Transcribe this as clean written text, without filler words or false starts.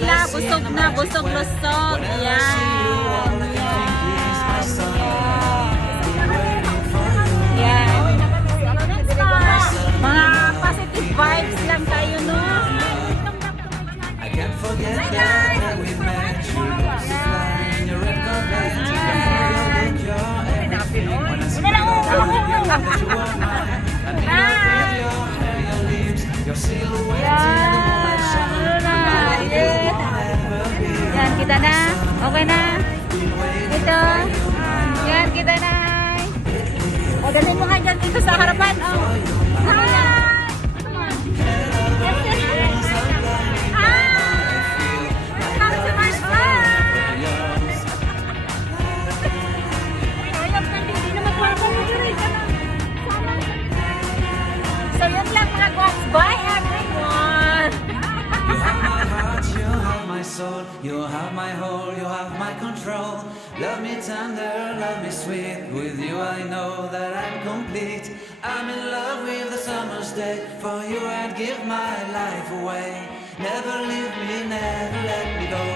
sila. Busog na, busog-lusog. Yan. Yan. Mga positive vibes lang tayo, no? I can't forget that we met. You look so fly in your red Corvette. I can't forget your everything. When I see you, that you are mine. And in your breath, your hair, your lips, your silhouette. Yan, kita na. Okay na. Ito. Yan, kita na. O, dalhin mo nga dyan dito sa harapan. Oh. Hi! Come on. Yes, yes, yes. Hi! Come to my farm! Ayop na, hindi na magwala mo yun. So, yun lang mga guys. Bye, everyone! You have my soul, you have my whole, you have my control. Love me tender, love me sweet. With you I know that I'm complete. I'm in love with the summer's day. For you I'd give my life away. Never leave me, never let me go.